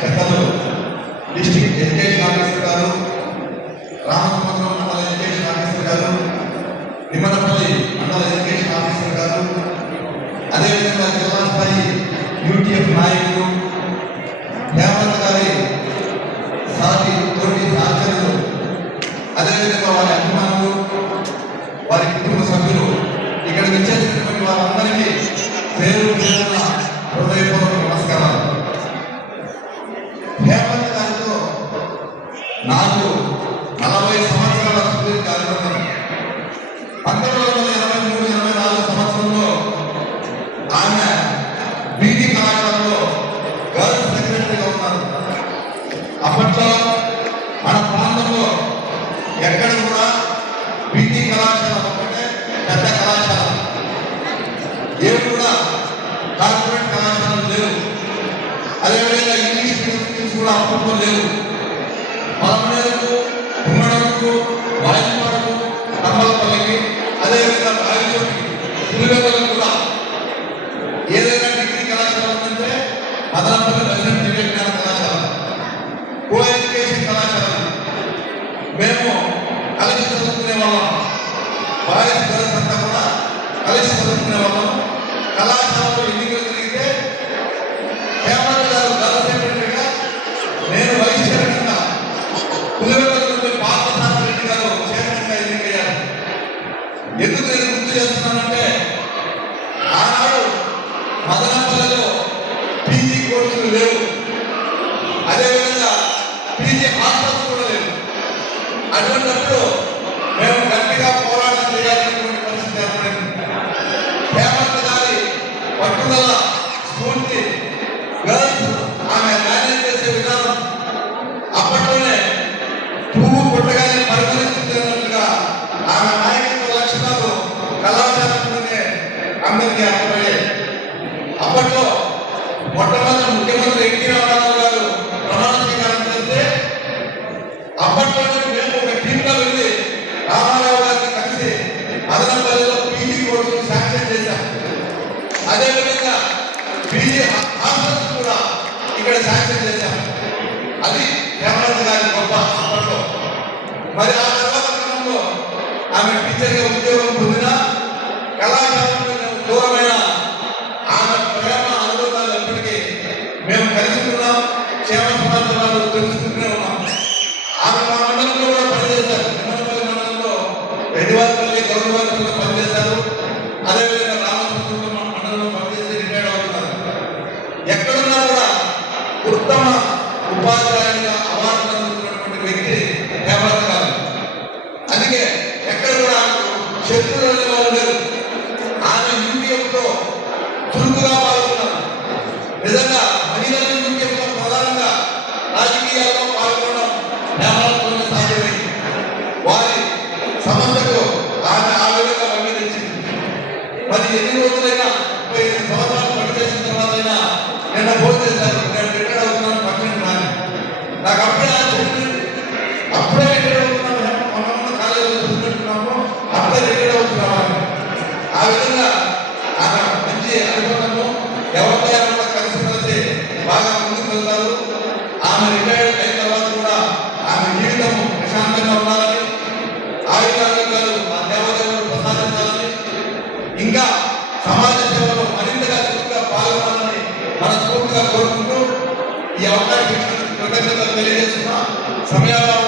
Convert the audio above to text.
పెద్దలు district education officer గారు, రామసముద్రం మండల ఎడ్యుకేషన్ ఆఫీసర్ గారు, నిమ్మనపల్లి మండల ఎడ్యుకేషన్ ఆఫీసర్ గారు, అదేవిధంగా జిల్లా స్థాయి యూటీఎఫ్ నాయకులు, హేమంత్ గారి సాటి తోటి సహచరులు, అదేవిధంగా వారి అభిమానులు, వారి కుటుంబ సభ్యులు, ఇక్కడికి వచ్చేసినటువంటి వారందరికీ పేరు పేరున హృదయపూర్వక నమస్కారాలు. హేమంత్ గారితో నాకు 40 సంవత్సరాల సుదీర్ఘ అనుబంధం. 1983-84 సంవత్సరంలో ఆమె బీటీ కళాశాలలో గర్ల్స్ సెక్రటరీగా ఉన్నారు. అప్పట్లో మన ప్రాంతంలో ఎక్కడ కూడా బీటీ కళాశాల ఒక్కటే పెద్ద కళాశాల, ఏవి కూడా కార్పొరేట్ కళాశాలలు లేవు. అదేవిధంగా ఇంగ్లీష్ మీడియం స్కూల్స్ కూడా అప్పట్లో లేవు. పలమనేరుకు, ఉమ్మడకు, వాయిపాడుకు, తంబలపల్లికి, అదేవిధంగా రాయచోటికి, పులివెందులకు కూడా ఏదైనా డిగ్రీ కళాశాల ఉందంటే మదనపల్లి ప్రెసిడెంట్ వివేకానంద కళాశాల, కో ఎడ్యుకేషన్ కళాశాల. మేము కలిసి చదువుకునే వాళ్ళం, బాయ్స్ గర్ల్స్ అంతా కూడా కలిసి చదువుకునే వాళ్ళం. కళాశాలలో ఎన్నికలు జరిగితే హేమంత్ గారు గర్ల్స్ సెక్రటరీగా, నేను వైస్ చైర్మన్గా, పులివెందుల నుండి పార్థసారథి రెడ్డి గారు చైర్మన్గా ఎన్నికయ్యారు. ఎందుకు నేను గుర్తు చేస్తున్నానంటే ఆనాడు మదనపల్లిలో పీజీ కోర్సులు లేవు, అదేవిధంగా పీజీ హాస్టల్స్ కూడా లేవు. అటువంటిప్పుడు మేము గట్టిగా పోరాటం చేయాలనేటువంటి పరిస్థితి ఏర్పడింది. హేమంత్ గారి పట్టుదల, స్ఫూర్తి, గర్ల్స్ ఆమె మేనేజ్ చేసే విధానం, అప్పట్లోనే పువ్వు పుట్టగానే పరిగణిస్తుంది అన్నట్లుగా ఆమె నాయకత్వ లక్షణాలు కళాశాలలోనే అందరికీ అర్థమయ్యాయి. అప్పట్లో మొట్టమొదటి ముఖ్యమంత్రి ఎన్టీ రామారావు గారు ప్రమాణ స్వీకారం చేస్తే అప్పట్లోనే మేము ఒక టీంలో వెళ్ళి రామారావు గారిని కలిసి మదనపల్లిలో పీజీ కోర్సులు శాంక్షన్ చేశాం. అదేవిధంగా పీజీ హాస్టల్స్ కూడా ఇక్కడ శాంక్షన్ చేశాం. అది హేమంత్ గారి గొప్ప అప్పట్లో. మరి ఆ తర్వాత క్రమంలో ఆమె టీచర్గా ఉద్యోగం పొందిన, కళాశాలలో దూరమైన ఆమె ప్రేమ అనుబంధాలు ఎప్పటికీ మేము కలిసి ఉన్నాం. క్షేమ సమాచారాలు తెలుసుకుంటూనే ఉన్నాం. ఆమె మా మండలంలో కూడా పనిచేశారు. నిమ్మనపల్లి మండలంలో రెడ్డివారిపల్లి, గౌరవారిపల్లిలో పనిచేశారు. అదేవిధంగా రామచంద్ర మండలంలో పనిచేసి రిటైర్డ్ అవుతున్నారు. ఎక్కడున్నా కూడా ఉత్తమ ఉపాధ్యాయునిగా అవార్డు అందుతున్నటువంటి వ్యక్తి హేమంత్ గారు. అందుకే ఎక్కడ కూడా శత్రువులు వాళ్ళు లేరు. ఆమె యూటీఎఫ్తో చురుకుగా పాల్గొన్నారు. నిజంగా మహిళలు యూటీఎఫ్లో ప్రధానంగా రాజకీయాల్లో పాల్గొనడం హేమంత్తో సాధ్యమైంది. వారి సమస్యకు ఆమె ఆ విధంగా అంగీకరించింది. మరి ఎన్ని రోజులైనా 35 సంవత్సరాలు పనిచేసిన తర్వాత అయినా నిన్న ఫోన్ చేశారు, నేను రిటైర్డ్ అవుతున్నాను, పక్కన రాని. నాకు అప్పుడే ఆశ్చర్యం, అప్పుడే రిటైర్డ్ అవుతున్నాను, మనం కాలేజీలో చదువుకుంటున్నాము, అప్పుడే రిటైర్డ్ అవుతున్నామని. ఆ విధంగా ఆమె మంచి అనుభవము, ఎవరితో కలిసి బాగా ముందుకు వెళ్తారు. ఆమె రిటైర్డ్ అయిన తర్వాత కూడా ఆమె జీవితం ప్రశాంతంగా ఉండాలని, ఆయుధాలు ఆ దేవదేవుడు ప్రసాదించాలని, ఇంకా సమాజ సేవలో మరింతగా చురుకుగా పాల్గొనాలని మనస్ఫూర్తిగా కోరుకుంటూ ఈ అవకాశం కృతజ్ఞతలు తెలియజేస్తున్నా. సమయాభావం